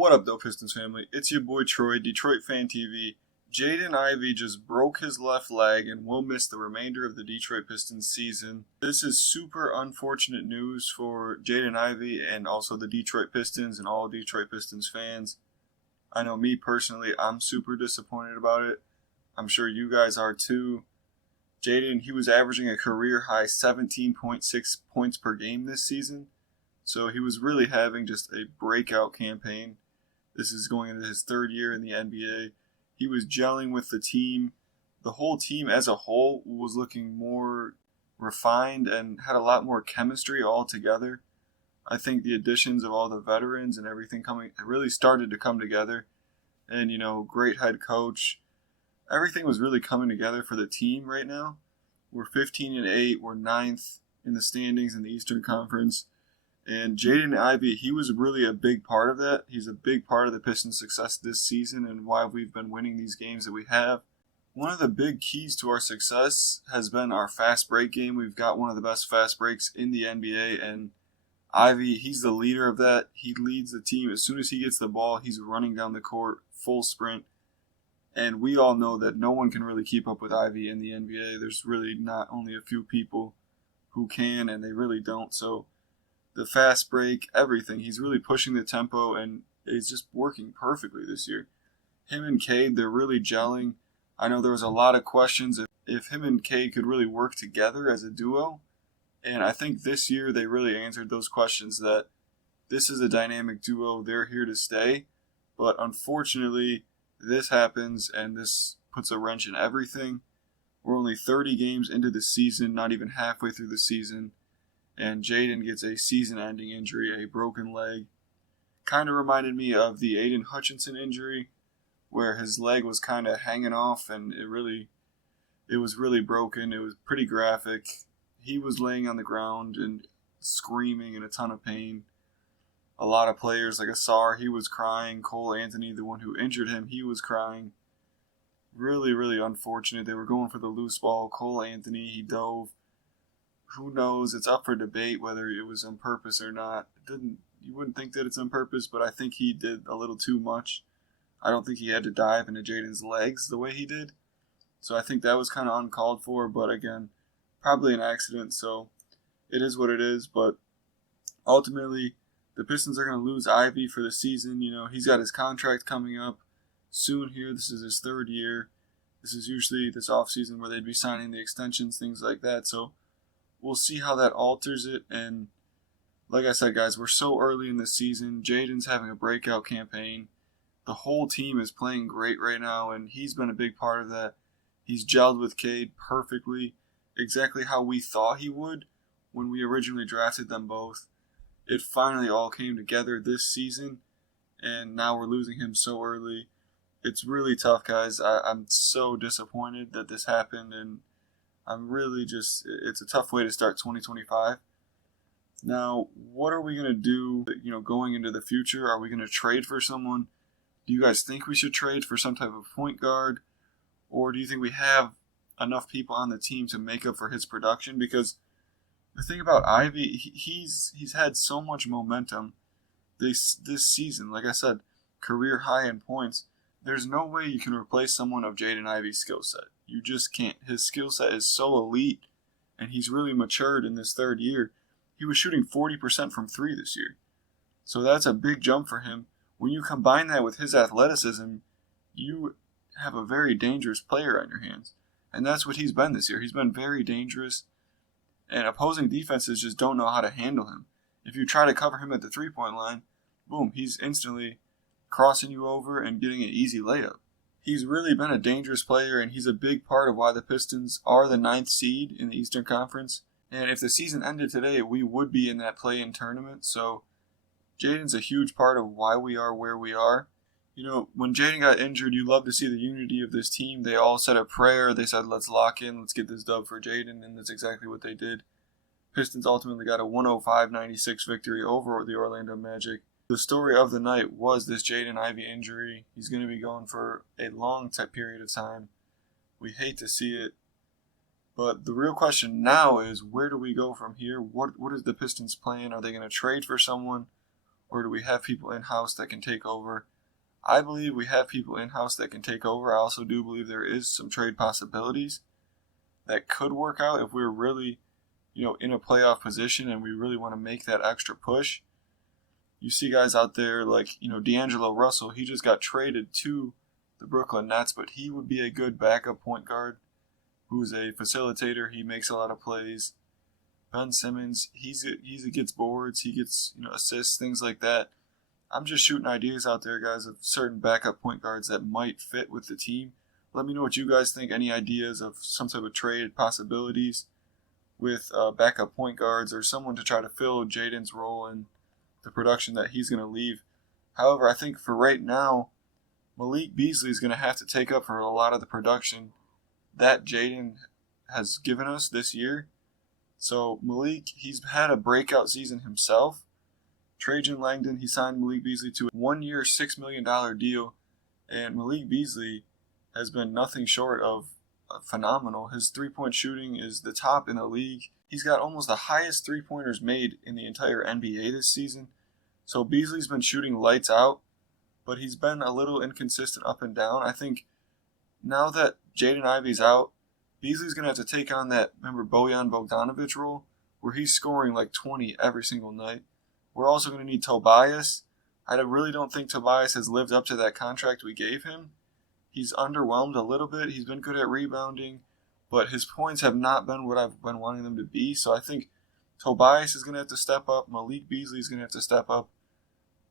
What up, though, Pistons family? It's your boy Troy, Detroit Fan TV. Jaden Ivey just broke his left leg and will miss the remainder of the Detroit Pistons season. This is super unfortunate news for Jaden Ivey and also the Detroit Pistons and all Detroit Pistons fans. I know me personally, I'm super disappointed about it. I'm sure you guys are too. Jaden, he was averaging a career high 17.6 points per game this season. So he was really having just a breakout campaign. This is going into his third year in the NBA. He was gelling with the team. The whole team as a whole was looking more refined and had a lot more chemistry all together. I think the additions of all the veterans and everything really started to come together. And, great head coach. Everything was really coming together for the team right now. We're 15-8. We're 9th in the standings in the Eastern Conference. And Jaden Ivey, he was really a big part of that. He's a big part of the Pistons' success this season and why we've been winning these games that we have. One of the big keys to our success has been our fast break game. We've got one of the best fast breaks in the NBA, and Ivey, he's the leader of that. He leads the team. As soon as he gets the ball, he's running down the court, full sprint. And we all know that no one can really keep up with Ivey in the NBA. There's really not only a few people who can, and they really don't. So the fast break, everything. He's really pushing the tempo, and it's just working perfectly this year. Him and Cade, they're really gelling. I know there was a lot of questions if him and Cade could really work together as a duo, and I think this year they really answered those questions that this is a dynamic duo. They're here to stay, but unfortunately, this happens, and this puts a wrench in everything. We're only 30 games into the season, not even halfway through the season. And Jaden gets a season-ending injury, a broken leg. Kind of reminded me of the Aiden Hutchinson injury, where his leg was kind of hanging off, and it was really broken. It was pretty graphic. He was laying on the ground and screaming in a ton of pain. A lot of players, like Asar, he was crying. Cole Anthony, the one who injured him, he was crying. Really, really unfortunate. They were going for the loose ball. Cole Anthony, he dove. Who knows? It's up for debate whether it was on purpose or not. You wouldn't think that it's on purpose, but I think he did a little too much. I don't think he had to dive into Jaden's legs the way he did. So I think that was kind of uncalled for, but again, probably an accident, so it is what it is. But ultimately, the Pistons are going to lose Ivey for the season. He's got his contract coming up soon here. This is his third year. This is usually this offseason where they'd be signing the extensions, things like that. So we'll see how that alters it. And like I said, guys, we're so early in the season. Jaden's having a breakout campaign. The whole team is playing great right now, and he's been a big part of that. He's gelled with Cade perfectly, exactly how we thought he would when we originally drafted them both. It finally all came together this season, and now we're losing him so early. It's really tough, guys. I'm so disappointed that this happened, and I'm really it's a tough way to start 2025. Now, what are we going to do, going into the future? Are we going to trade for someone? Do you guys think we should trade for some type of point guard? Or do you think we have enough people on the team to make up for his production? Because the thing about Ivey, he's had so much momentum this season. Like I said, career high in points. There's no way you can replace someone of Jaden Ivey's skill set. You just can't. His skill set is so elite, and he's really matured in this third year. He was shooting 40% from 3 this year. So that's a big jump for him. When you combine that with his athleticism, you have a very dangerous player on your hands. And that's what he's been this year. He's been very dangerous, and opposing defenses just don't know how to handle him. If you try to cover him at the three-point line, boom, he's instantly crossing you over and getting an easy layup. He's really been a dangerous player, and he's a big part of why the Pistons are the 9th seed in the Eastern Conference. And if the season ended today, we would be in that play-in tournament. So Jaden's a huge part of why we are where we are. When Jaden got injured, you love to see the unity of this team. They all said a prayer. They said, let's lock in, let's get this dub for Jaden, and that's exactly what they did. Pistons ultimately got a 105-96 victory over the Orlando Magic. The story of the night was this Jaden Ivey injury. He's going to be gone for a long period of time. We hate to see it. But the real question now is, where do we go from here? What is the Pistons' plan? Are they going to trade for someone? or do we have people in-house that can take over? I believe we have people in-house that can take over. I also do believe there is some trade possibilities that could work out if we're really, in a playoff position and we really want to make that extra push. You see guys out there like, D'Angelo Russell, he just got traded to the Brooklyn Nets, but he would be a good backup point guard who's a facilitator. He makes a lot of plays. Ben Simmons, he gets boards, he gets, assists, things like that. I'm just shooting ideas out there, guys, of certain backup point guards that might fit with the team. Let me know what you guys think. Any ideas of some type of trade possibilities with backup point guards or someone to try to fill Jaden's role in the production that he's going to leave. However, I think for right now, Malik Beasley is going to have to take up for a lot of the production that Jaden has given us this year. So Malik, he's had a breakout season himself. Trajan Langdon, he signed Malik Beasley to a 1-year, $6 million deal. And Malik Beasley has been nothing short of phenomenal. His three-point shooting is the top in the league. He's got almost the highest three-pointers made in the entire NBA this season. So Beasley's been shooting lights out, but he's been a little inconsistent up and down. I think now that Jaden Ivey's out, Beasley's going to have to take on that, remember, Bojan Bogdanovic role, where he's scoring like 20 every single night. We're also going to need Tobias. I really don't think Tobias has lived up to that contract we gave him. He's underwhelmed a little bit. He's been good at rebounding, but his points have not been what I've been wanting them to be. So I think Tobias is going to have to step up. Malik Beasley is going to have to step up.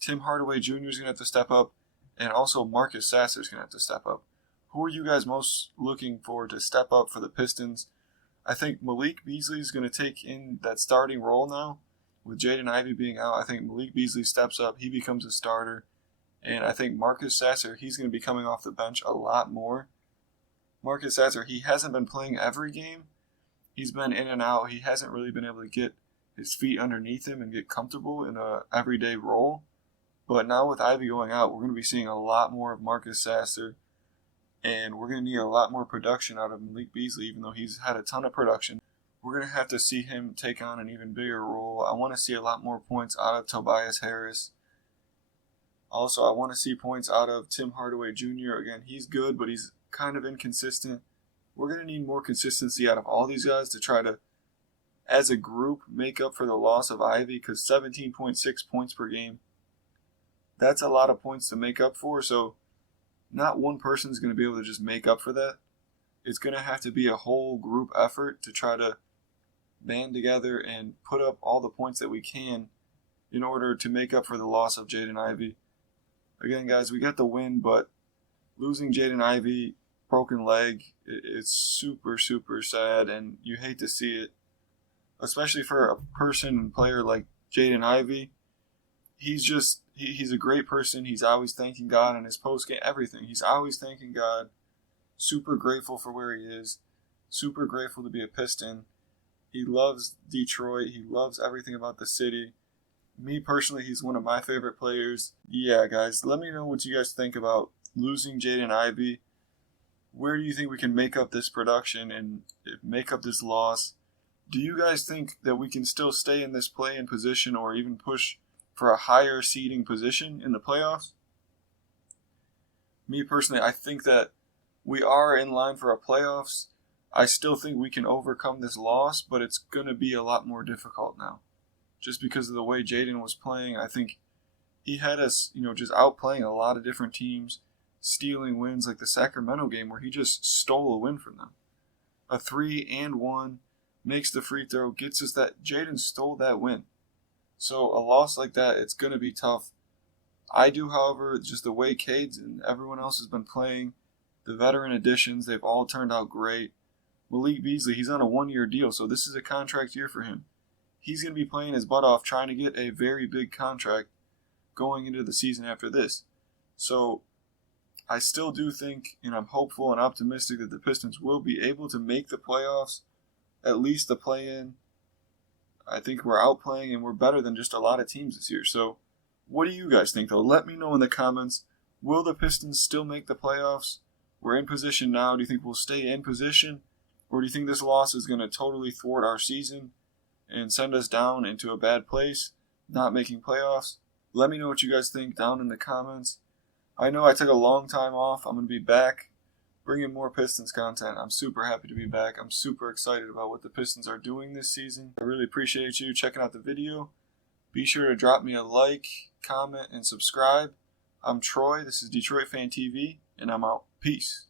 Tim Hardaway Jr. is going to have to step up. And also Marcus Sasser is going to have to step up. Who are you guys most looking for to step up for the Pistons? I think Malik Beasley is going to take in that starting role now. With Jaden Ivey being out, I think Malik Beasley steps up. He becomes a starter. And I think Marcus Sasser, he's going to be coming off the bench a lot more. Marcus Sasser, he hasn't been playing every game. He's been in and out. He hasn't really been able to get his feet underneath him and get comfortable in a everyday role. But now with Ivey going out, we're going to be seeing a lot more of Marcus Sasser. And we're going to need a lot more production out of Malik Beasley, even though he's had a ton of production. We're going to have to see him take on an even bigger role. I want to see a lot more points out of Tobias Harris. Also, I want to see points out of Tim Hardaway Jr. Again, he's good, but he's kind of inconsistent. We're going to need more consistency out of all these guys to try to, as a group, make up for the loss of Ivey, because 17.6 points per game, that's a lot of points to make up for. So not one person is going to be able to just make up for that. It's going to have to be a whole group effort to try to band together and put up all the points that we can in order to make up for the loss of Jaden Ivey. Again, guys, we got the win, but losing Jaden Ivey, broken leg, it's super, super sad, and you hate to see it, especially for a person and player like Jaden Ivey. He's a great person. He's always thanking God in his post-game, everything. He's always thanking God. Super grateful for where he is. Super grateful to be a Piston. He loves Detroit. He loves everything about the city. Me personally, he's one of my favorite players. Yeah, guys, let me know what you guys think about losing Jaden Ivey. Where do you think we can make up this production and make up this loss? Do you guys think that we can still stay in this play-in position or even push for a higher seeding position in the playoffs? Me personally, I think that we are in line for a playoffs. I still think we can overcome this loss, but it's going to be a lot more difficult now. Just because of the way Jaden was playing, I think he had us, just outplaying a lot of different teams, stealing wins like the Sacramento game where he just stole a win from them. A 3-and-1, makes the free throw, gets us that. Jaden stole that win. So a loss like that, it's going to be tough. I do, however, just the way Cades and everyone else has been playing, the veteran additions, they've all turned out great. Malik Beasley, he's on a 1-year deal, so this is a contract year for him. He's going to be playing his butt off trying to get a very big contract going into the season after this. So I still do think, and I'm hopeful and optimistic that the Pistons will be able to make the playoffs, at least the play-in. I think we're outplaying and we're better than just a lot of teams this year. So what do you guys think, though? Let me know in the comments. Will the Pistons still make the playoffs? We're in position now. Do you think we'll stay in position? Or do you think this loss is going to totally thwart our season and send us down into a bad place, not making playoffs? Let me know what you guys think down in the comments. I know I took a long time off. I'm going to be back bringing more Pistons content. I'm super happy to be back. I'm super excited about what the Pistons are doing this season. I really appreciate you checking out the video. Be sure to drop me a like, comment, and subscribe. I'm Troy. This is Detroit Fan TV, and I'm out. Peace.